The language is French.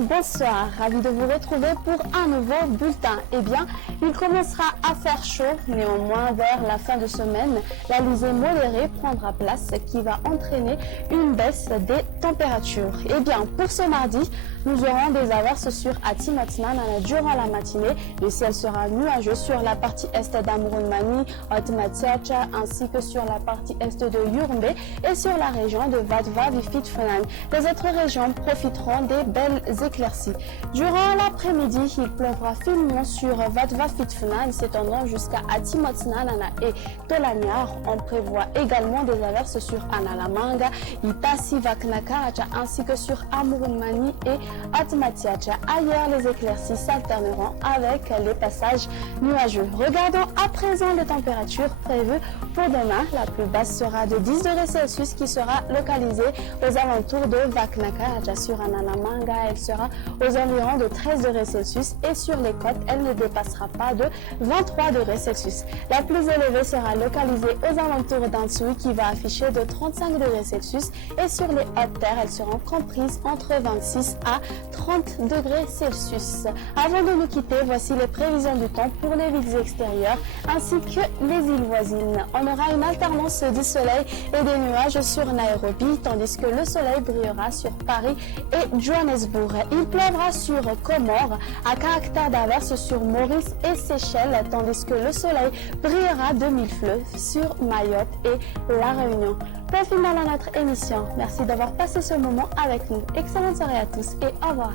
bonsoir, ravi de vous retrouver pour un nouveau bulletin. Eh bien, il commencera à faire chaud, néanmoins vers la fin de semaine, l'alizé modérée prendra place qui va entraîner une baisse des températures. Eh bien, pour ce mardi, nous aurons des averses sur Atimatnan durant la matinée. Le ciel sera nuageux sur la partie est d'Amrunmani, Otmatiacha, ainsi que sur la partie est de Yurmbe et sur la région de Vadva Vifit-Fenan. Les autres régions profiteront des belles éclaircies. Durant l'après-midi, il pleuvra finement sur Vadva Vifit-Fenan, s'étendant jusqu'à Atimotnan et Tolanyar. On prévoit également des averses sur Analamanga, Itasi Vaknaka, ainsi que sur Amrunmani et Atmatiacha. Ailleurs, les éclaircies s'alterneront avec les passages nuageux. Regardons à présent les températures prévues pour demain. La plus basse sera de 10 degrés Celsius qui sera localisée aux alentours de Vaknaka. Sur Analamanga, elle sera aux environs de 13 degrés Celsius et sur les côtes, elle ne dépassera pas de 23 degrés Celsius. La plus élevée sera localisée aux alentours d'Ansui qui va afficher de 35 degrés Celsius et sur les hautes terres, elles seront comprises entre 26 à 30 degrés Celsius. Avant de nous quitter, voici les prévisions du temps pour les villes extérieures ainsi que les îles voisines. On aura une alternance du soleil et des nuages sur Nairobi, tandis que le soleil brillera sur Paris et Johannesburg. Il pleuvra sur Comores, à caractère d'averse sur Maurice et Seychelles, tandis que le soleil brillera de mille-fleurs sur Mayotte et La Réunion. Pour finir notre émission, merci d'avoir passé ce moment avec nous. Excellente soirée à tous et au revoir.